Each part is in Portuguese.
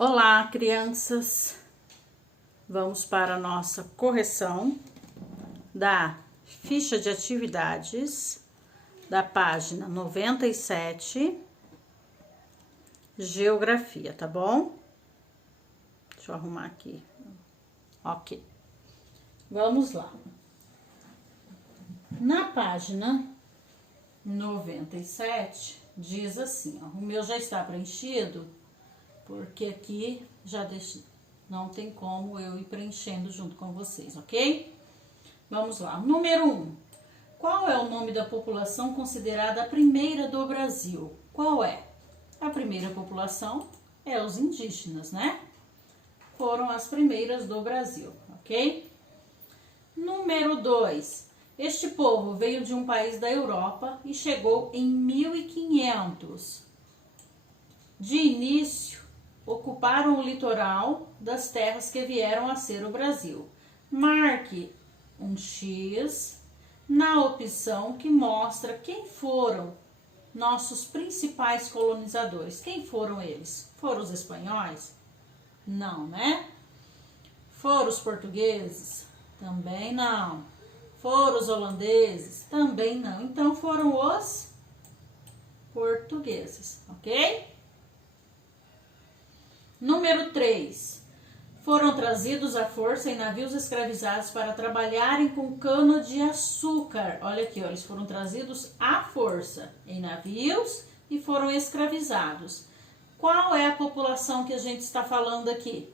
Olá, crianças! Vamos para a nossa correção da ficha de atividades da página 97, Geografia, tá bom? Deixa eu arrumar aqui. Ok. Vamos lá. Na página 97, diz assim, ó, o meu já está preenchido, porque aqui já deixei, não tem como eu ir preenchendo junto com vocês, ok? Vamos lá. Número 1. Qual é o nome da população considerada a primeira do Brasil? Qual é? A primeira população é os indígenas, né? Foram as primeiras do Brasil, ok? Número 2. Este povo veio de um país da Europa e chegou em 1500. De início, ocuparam o litoral das terras que vieram a ser o Brasil. Marque um X na opção que mostra quem foram nossos principais colonizadores. Quem foram eles? Foram os espanhóis? Não, né? Foram os portugueses? Também não. Foram os holandeses? Também não. Então foram os portugueses, ok? Número 3. Foram trazidos à força em navios escravizados para trabalharem com cana de açúcar. Olha aqui, ó, eles foram trazidos à força em navios e foram escravizados. Qual é a população que a gente está falando aqui?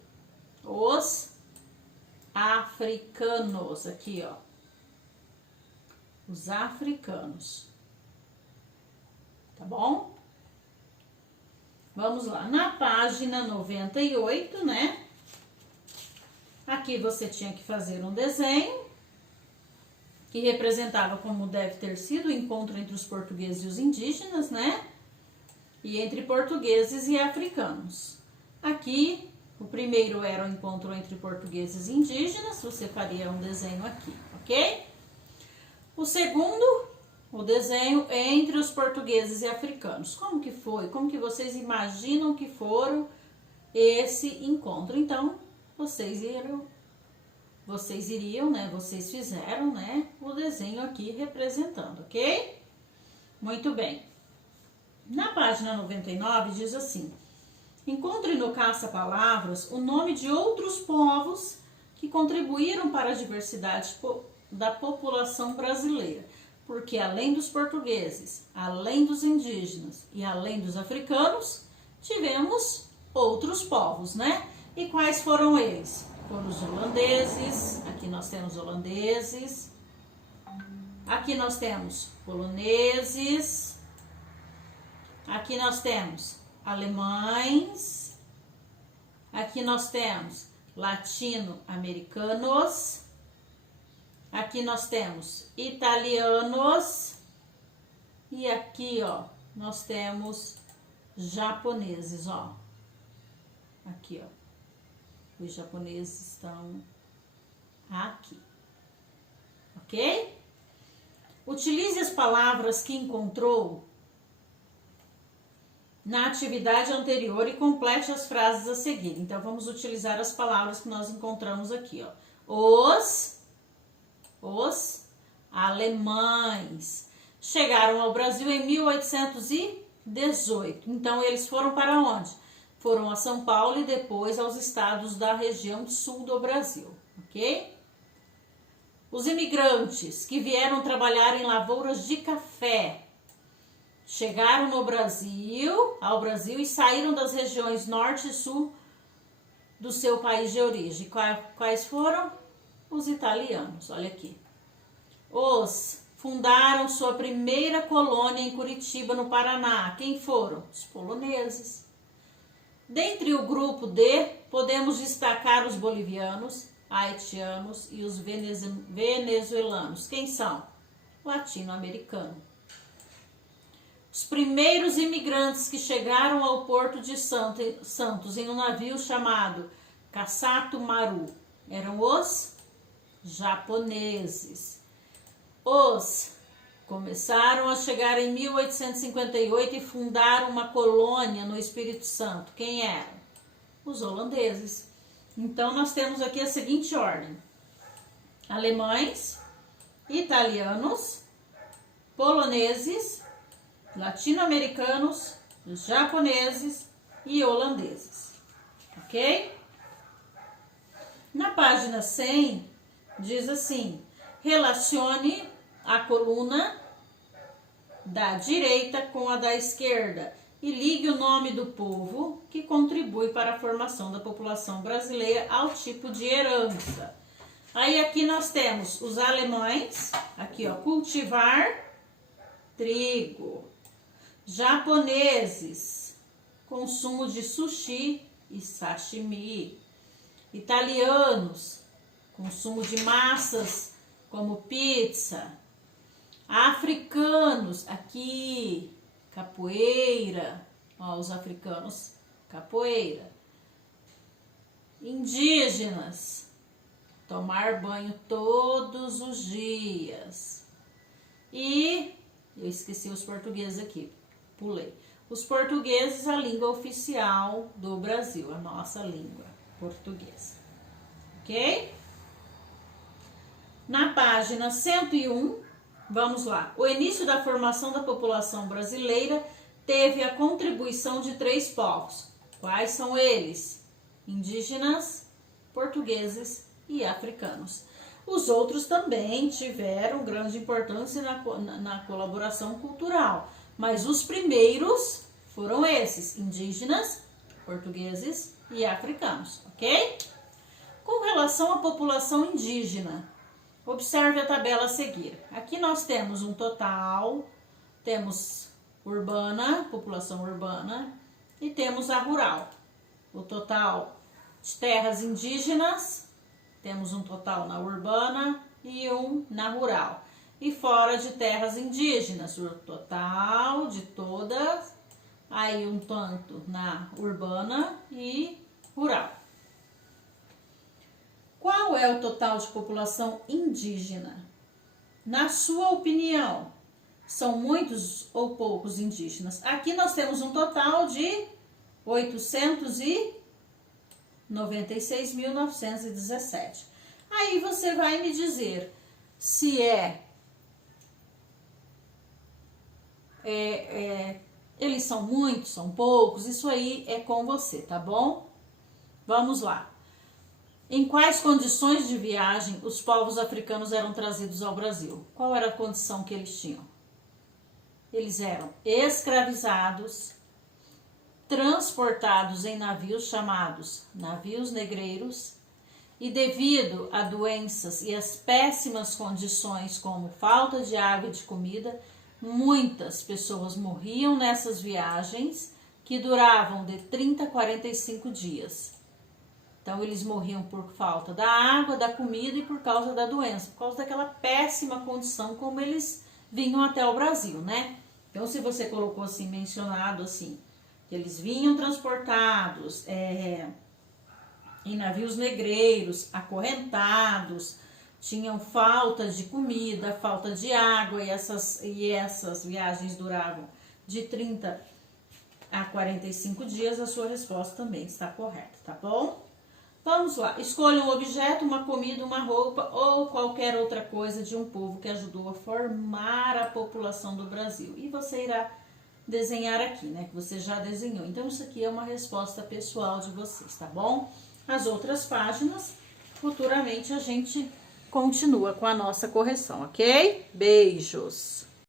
Os africanos. Aqui, ó. Os africanos. Tá bom? Vamos lá, na página 98, né? Aqui você tinha que fazer um desenho que representava como deve ter sido o encontro entre os portugueses e os indígenas, né? E entre portugueses e africanos. Aqui, o primeiro era o encontro entre portugueses e indígenas, você faria um desenho aqui, ok? O segundo, o desenho entre os portugueses e africanos. Como que foi? Como que vocês imaginam que foram esse encontro? Então, vocês iriam, né? Vocês fizeram, né? O desenho aqui representando, ok? Muito bem. Na página 99 diz assim: encontre no caça-palavras o nome de outros povos que contribuíram para a diversidade da população brasileira. Porque além dos portugueses, além dos indígenas e além dos africanos, tivemos outros povos, né? E quais foram eles? Foram os holandeses, aqui nós temos holandeses, aqui nós temos poloneses, aqui nós temos alemães, aqui nós temos latino-americanos, aqui nós temos italianos e aqui, ó, nós temos japoneses, ó. Aqui, ó. Os japoneses estão aqui. Ok? Utilize as palavras que encontrou na atividade anterior e complete as frases a seguir. Então, vamos utilizar as palavras que nós encontramos aqui, ó. Os alemães chegaram ao Brasil em 1818. Então, eles foram para onde? Foram a São Paulo e depois aos estados da região sul do Brasil, ok? Os imigrantes que vieram trabalhar em lavouras de café chegaram ao Brasil e saíram das regiões norte e sul do seu país de origem. Quais foram? Os italianos, olha aqui. Os fundaram sua primeira colônia em Curitiba, no Paraná. Quem foram? Os poloneses. Dentre o grupo D, podemos destacar os bolivianos, haitianos e os venezuelanos. Quem são? Latino-americano. Os primeiros imigrantes que chegaram ao Porto de Santos em um navio chamado Cassato Maru eram os japoneses. Os começaram a chegar em 1858 e fundaram uma colônia no Espírito Santo. Quem eram? os holandeses. Então, nós temos aqui a seguinte ordem: alemães, italianos, poloneses, latino-americanos, japoneses e holandeses, ok? Na página 100, diz assim: relacione a coluna da direita com a da esquerda e ligue o nome do povo que contribui para a formação da população brasileira ao tipo de herança. Aí aqui nós temos os alemães, aqui ó, cultivar trigo. Japoneses, consumo de sushi e sashimi. Italianos, consumo de massas como pizza. Africanos, aqui, capoeira, ó, os africanos, capoeira. Indígenas, tomar banho todos os dias. E eu esqueci os portugueses aqui, pulei. Os portugueses, a língua oficial do Brasil, a nossa língua portuguesa, ok? Na página 101, vamos lá. O início da formação da população brasileira teve a contribuição de 3 povos. Quais são eles? Indígenas, portugueses e africanos. Os outros também tiveram grande importância na colaboração cultural, mas os primeiros foram esses: indígenas, portugueses e africanos, ok? Com relação à população indígena, observe a tabela a seguir. Aqui nós temos um total, temos urbana, população urbana, e temos a rural. O total de terras indígenas, temos um total na urbana e um na rural. E fora de terras indígenas, o total de todas, aí um tanto na urbana e rural. Qual é o total de população indígena? Na sua opinião, são muitos ou poucos indígenas? Aqui nós temos um total de 896.917. Aí você vai me dizer se eles são muitos, são poucos, isso aí é com você, tá bom? Vamos lá. Em quais condições de viagem os povos africanos eram trazidos ao Brasil? Qual era a condição que eles tinham? Eles eram escravizados, transportados em navios chamados navios negreiros, e devido a doenças e as péssimas condições como falta de água e de comida, muitas pessoas morriam nessas viagens que duravam de 30 a 45 dias. Então eles morriam por falta da água, da comida e por causa da doença, por causa daquela péssima condição como eles vinham até o Brasil, né? Então se você colocou assim, mencionado assim, que eles vinham transportados em navios negreiros, acorrentados, tinham falta de comida, falta de água, e essas viagens duravam de 30 a 45 dias, a sua resposta também está correta, tá bom? Vamos lá, escolha um objeto, uma comida, uma roupa ou qualquer outra coisa de um povo que ajudou a formar a população do Brasil. E você irá desenhar aqui, né, que você já desenhou. Então isso aqui é uma resposta pessoal de vocês, tá bom? As outras páginas, futuramente a gente continua com a nossa correção, ok? Beijos!